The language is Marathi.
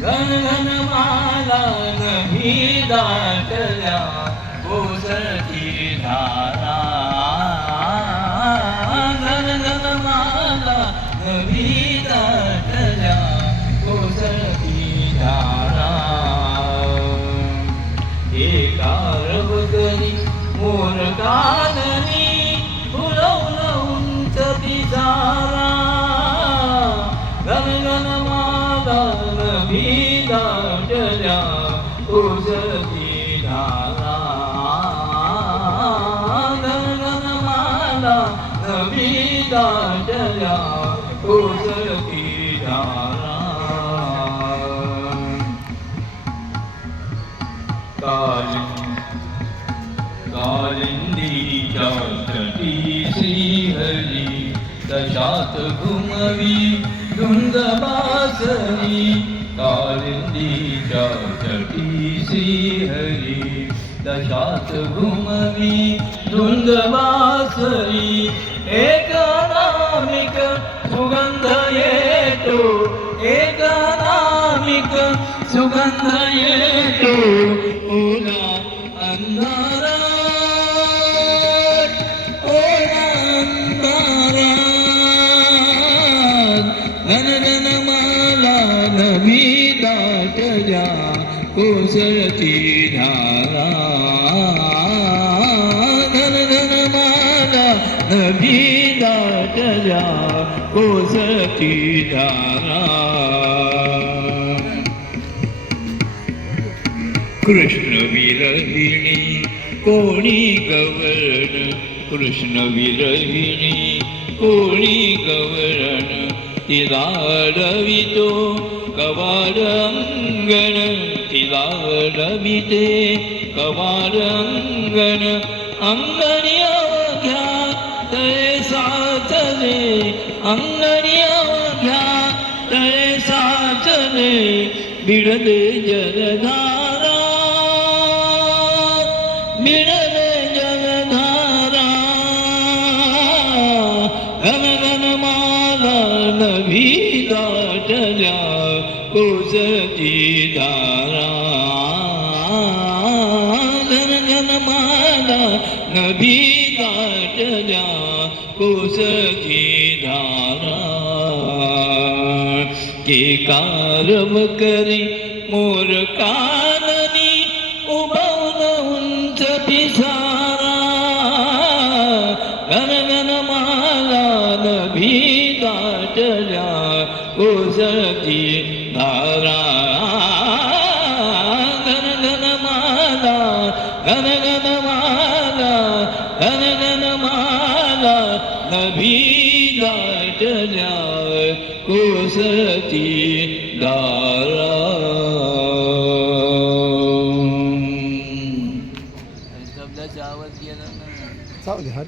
गणगणमाला नभी दाटल्या कोसळती धारा गणगणमाला नभी दाटल्या कोसळती धारा एका रबकरी मोर काननी फुलवलं उंच पिसारा गणगणमाला नभी दाटल्या कोसळती धारा गणगणमाला नभी दाटल्या कोसळती धारा कालिंदीच्या तटी श्रीहरी दशात घुमवी धुंद बासरी कालिंदीच्या तटी श्रीहरी दशात घुमवी धुंद बासरी एक अनामिक सुगंध येतो एक अनामिक सुगंध येतो ओला अंधारात ओला अंधारात गणगणमाला नभी दाटल्या कोसळती धारा गणगणमाला नभी दाटल्या कोसळती धारा कृष्ण विरहिणी कोणी गवरण कृष्ण विरहिणी कोणी गवरण तिला रवितो कवारंगण तिला रविते कवारंगण अंगणी अवघ्या तळे साचले अंगणी अवघ्या तळे साचले बिडले जलधारा बिडले जलधारा गणगणमाला नभी दाटल्या कोसळती धारा गणगणमाला नभी दाटल्या कोसळती धारा के कारम करी मोर काननी उभवलं उंच पिसारा गणगणमाला नभी दाटल्या कोसळती धारा गणगणमाला गणगणमाला गणगणमाला नभी दाटल्या कोसळती धारा शब्दाचा आवाज गेला ना